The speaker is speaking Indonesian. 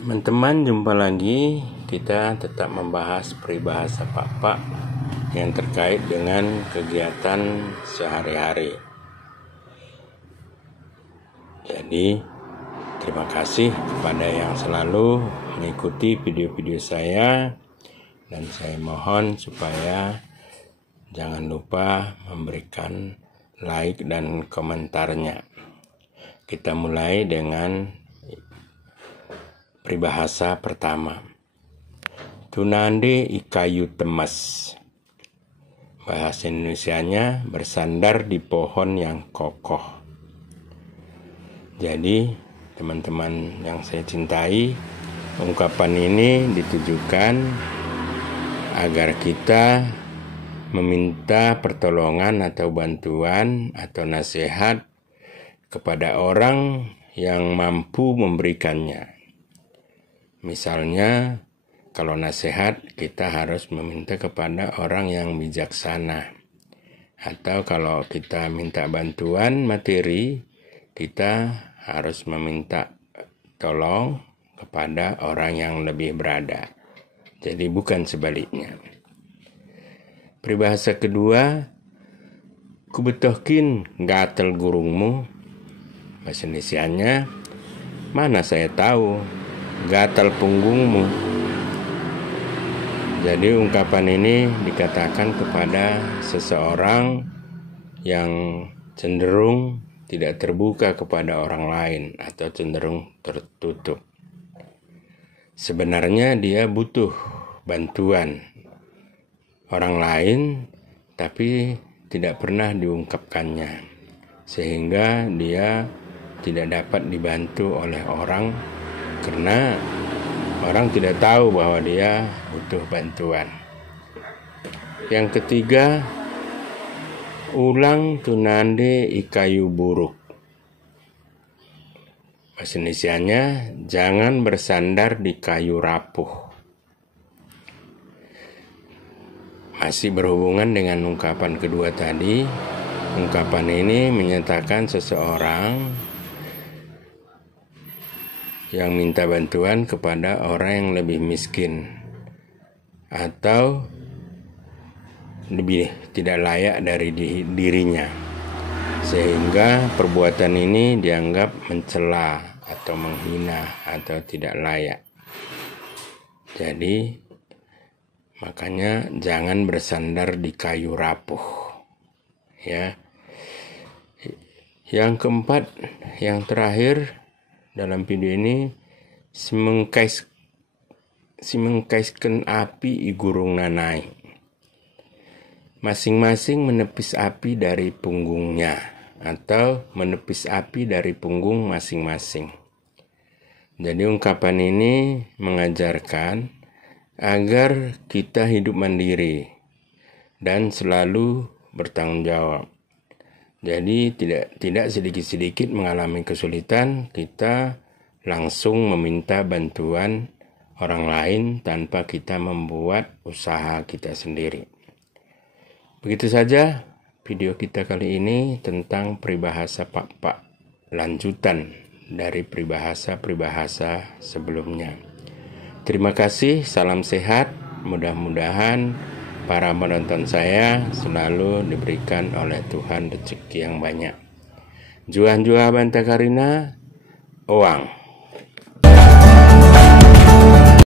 Teman-teman, jumpa lagi. Kita tetap membahas peribahasa Pak yang terkait dengan kegiatan sehari-hari. Jadi, terima kasih kepada yang selalu mengikuti video-video saya, dan saya mohon supaya jangan lupa memberikan like dan komentarnya. Kita mulai dengan peribahasa pertama. Tunande ikayu temas. Bahasa Indonesianya bersandar di pohon yang kokoh. Jadi, teman-teman yang saya cintai, ungkapan ini ditujukan agar kita meminta pertolongan atau bantuan atau nasihat kepada orang yang mampu memberikannya. Misalnya, kalau nasihat kita harus meminta kepada orang yang bijaksana. Atau kalau kita minta bantuan materi, kita harus meminta tolong kepada orang yang lebih berada. Jadi bukan sebaliknya. Peribahasa kedua, kubetohkin gatel gurungmu. Bahasa Indonesianya, mana saya tahu gatal punggungmu. Jadi ungkapan ini dikatakan kepada seseorang yang cenderung tidak terbuka kepada orang lain atau cenderung tertutup. Sebenarnya dia butuh bantuan orang lain, tapi tidak pernah diungkapkannya, sehingga dia tidak dapat dibantu oleh orang karena orang tidak tahu bahwa dia butuh bantuan. Yang ketiga, ulang tunande ikayu buruk. Bahasa Indonesianya, jangan bersandar di kayu rapuh. Masih berhubungan dengan ungkapan kedua tadi. Ungkapan ini menyatakan seseorang yang minta bantuan kepada orang yang lebih miskin atau lebih tidak layak dari dirinya, sehingga perbuatan ini dianggap mencela atau menghina atau tidak layak. Jadi makanya jangan bersandar di kayu rapuh, ya. Yang keempat, yang terakhir dalam video ini, simengkaiskan api i gurung nanai. Masing-masing menepis api dari punggungnya atau menepis api dari punggung masing-masing. Jadi ungkapan ini mengajarkan agar kita hidup mandiri dan selalu bertanggung jawab. Jadi tidak sedikit-sedikit mengalami kesulitan, kita langsung meminta bantuan orang lain tanpa kita membuat usaha kita sendiri. Begitu saja video kita kali ini tentang peribahasa Pak, lanjutan dari peribahasa-peribahasa sebelumnya. Terima kasih, salam sehat, mudah-mudahan para penonton saya selalu diberikan oleh Tuhan rezeki yang banyak. Juan Banta Karina, Oang.